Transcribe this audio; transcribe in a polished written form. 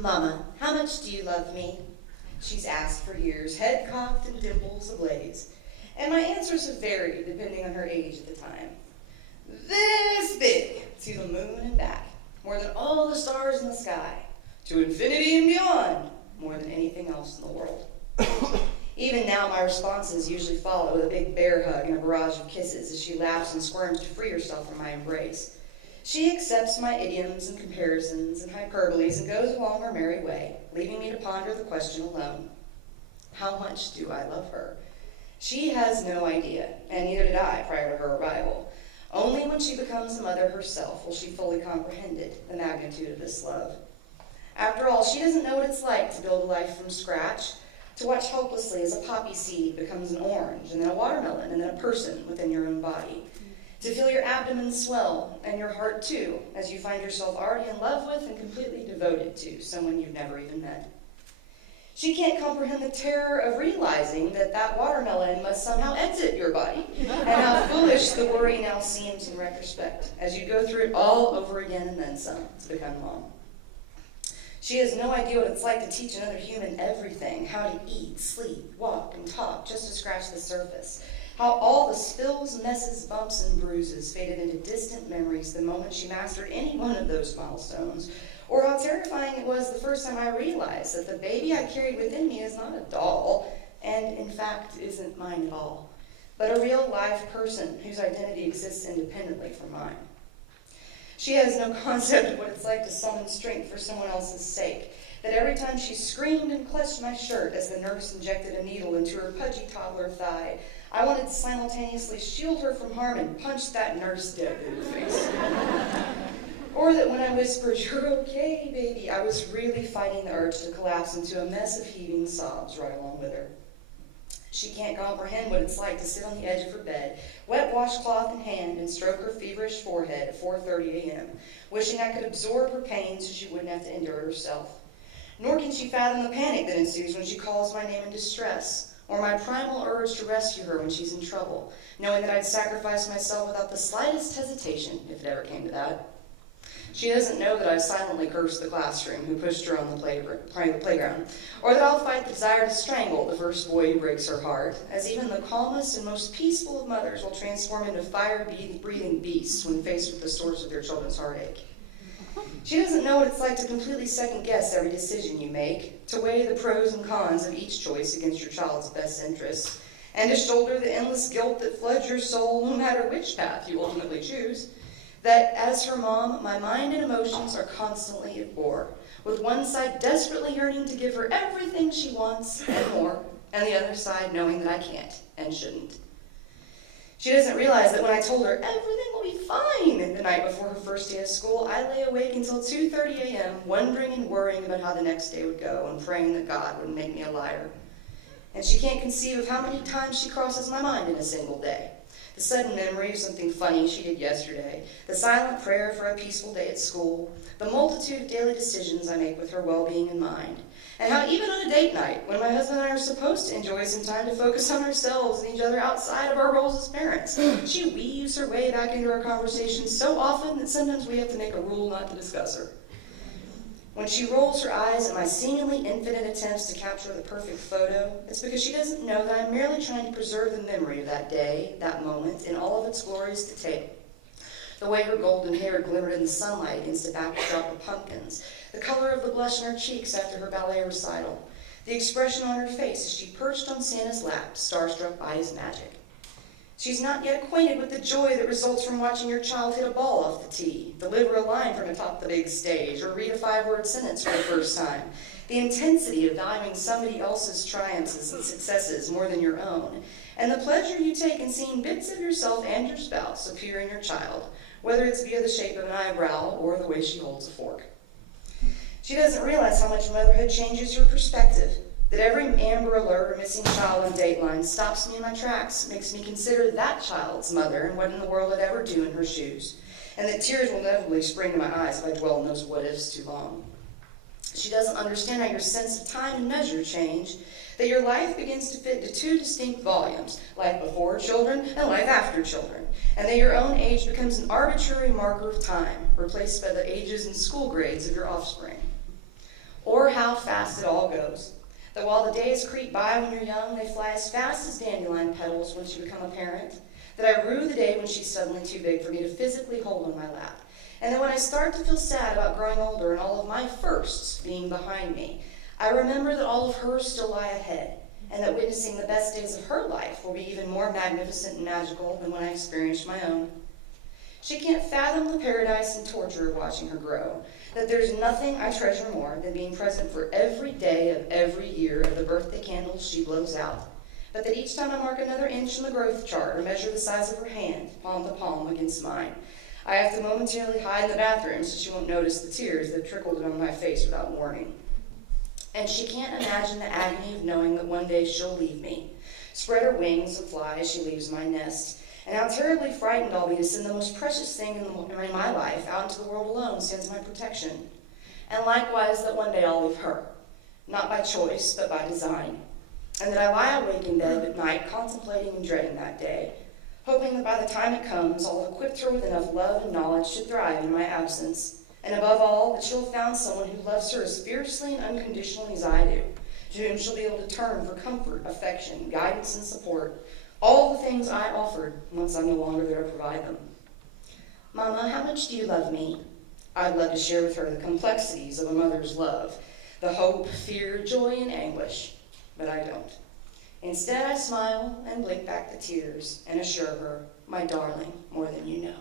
Mama, how much do you love me? She's asked for years, head cocked and dimples ablaze. And my answers have varied depending on her age at the time. This big, to the moon and back, more than all the stars in the sky, to infinity and beyond, more than anything else in the world. Even now, my responses usually follow with a big bear hug and a barrage of kisses as she laughs and squirms to free herself from my embrace. She accepts my idioms and comparisons and hyperboles and goes along her merry way, leaving me to ponder the question alone. How much do I love her? She has no idea, and neither did I prior to her arrival. Only when she becomes a mother herself will she fully comprehend it, the magnitude of this love. After all, she doesn't know what it's like to build a life from scratch, to watch hopelessly as a poppy seed becomes an orange, and then a watermelon, and then a person within your own body. To feel your abdomen swell, and your heart too, as you find yourself already in love with and completely devoted to someone you've never even met. She can't comprehend the terror of realizing that that watermelon must somehow exit your body, and how foolish the worry now seems in retrospect, as you go through it all over again and then some to become mom. She has no idea what it's like to teach another human everything, how to eat, sleep, walk, and talk, just to scratch the surface. How all the spills, messes, bumps, and bruises faded into distant memories the moment she mastered any one of those milestones, or how terrifying it was the first time I realized that the baby I carried within me is not a doll, and in fact isn't mine at all, but a real live person whose identity exists independently from mine. She has no concept of what it's like to summon strength for someone else's sake, that every time she screamed and clutched my shirt as the nurse injected a needle into her pudgy toddler thigh, I wanted to simultaneously shield her from harm and punch that nurse dead in the face. Or that when I whispered, "You're okay, baby," I was really fighting the urge to collapse into a mess of heaving sobs right along with her. She can't comprehend what it's like to sit on the edge of her bed, wet washcloth in hand, and stroke her feverish forehead at 4:30 a.m., wishing I could absorb her pain so she wouldn't have to endure it herself. Nor can she fathom the panic that ensues when she calls my name in distress, or my primal urge to rescue her when she's in trouble, knowing that I'd sacrifice myself without the slightest hesitation if it ever came to that. She doesn't know that I've silently cursed the classroom who pushed her on the playground, or that I'll fight the desire to strangle the first boy who breaks her heart, as even the calmest and most peaceful of mothers will transform into fire-breathing beasts when faced with the source of their children's heartache. She doesn't know what it's like to completely second-guess every decision you make, to weigh the pros and cons of each choice against your child's best interests, and to shoulder the endless guilt that floods your soul no matter which path you ultimately choose. That as her mom, my mind and emotions are constantly at war, with one side desperately yearning to give her everything she wants and more, and the other side knowing that I can't and shouldn't. She doesn't realize that when I told her everything will be fine the night before her first day of school, I lay awake until 2:30 a.m., wondering and worrying about how the next day would go and praying that God wouldn't make me a liar. And she can't conceive of how many times she crosses my mind in a single day. The sudden memory of something funny she did yesterday, the silent prayer for a peaceful day at school, the multitude of daily decisions I make with her well-being in mind, and how even on a date night, when my husband and I are supposed to enjoy some time to focus on ourselves and each other outside of our roles as parents, she weaves her way back into our conversations so often that sometimes we have to make a rule not to discuss her. When she rolls her eyes at my seemingly infinite attempts to capture the perfect photo, it's because she doesn't know that I'm merely trying to preserve the memory of that day, that moment, in all of its glories to take. The way her golden hair glimmered in the sunlight against a backdrop of pumpkins, the color of the blush on her cheeks after her ballet recital, the expression on her face as she perched on Santa's lap, starstruck by his magic. She's not yet acquainted with the joy that results from watching your child hit a ball off the tee, deliver a line from atop the big stage, or read a 5-word sentence for the first time. The intensity of valuing somebody else's triumphs and successes more than your own, and the pleasure you take in seeing bits of yourself and your spouse appear in your child, whether it's via the shape of an eyebrow or the way she holds a fork. She doesn't realize how much motherhood changes your perspective, that every Amber Alert or missing child on Dateline stops me in my tracks, makes me consider that child's mother and what in the world I'd ever do in her shoes, and that tears will inevitably spring to my eyes if I dwell on those what-ifs too long. She doesn't understand how your sense of time and measure change, that your life begins to fit into 2 distinct volumes, life before children and life after children, and that your own age becomes an arbitrary marker of time, replaced by the ages and school grades of your offspring. or how fast it all goes. That while the days creep by when you're young, they fly as fast as dandelion petals once you become a parent. That I rue the day when she's suddenly too big for me to physically hold on my lap. And that when I start to feel sad about growing older and all of my firsts being behind me, I remember that all of hers still lie ahead, and that witnessing the best days of her life will be even more magnificent and magical than when I experienced my own. She can't fathom the paradise and torture of watching her grow, that there's nothing I treasure more than being present for every day of every year of the birthday candles she blows out, but that each time I mark another inch in the growth chart or measure the size of her hand, palm to palm against mine, I have to momentarily hide in the bathroom so she won't notice the tears that trickled down my face without warning. And she can't imagine the agony of knowing that one day she'll leave me, spread her wings and fly as she leaves my nest, and how terribly frightened I'll be to send the most precious thing in my life out into the world alone sans my protection. And likewise that one day I'll leave her, not by choice, but by design. And that I lie awake in bed at night contemplating and dreading that day, hoping that by the time it comes, I'll have equipped her with enough love and knowledge to thrive in my absence, and above all, that she'll have found someone who loves her as fiercely and unconditionally as I do, to whom she'll be able to turn for comfort, affection, guidance, and support, all the things I offered once I'm no longer there to provide them. Mama, how much do you love me? I'd love to share with her the complexities of a mother's love, the hope, fear, joy, and anguish, but I don't. Instead, I smile and blink back the tears and assure her, my darling, more than you know.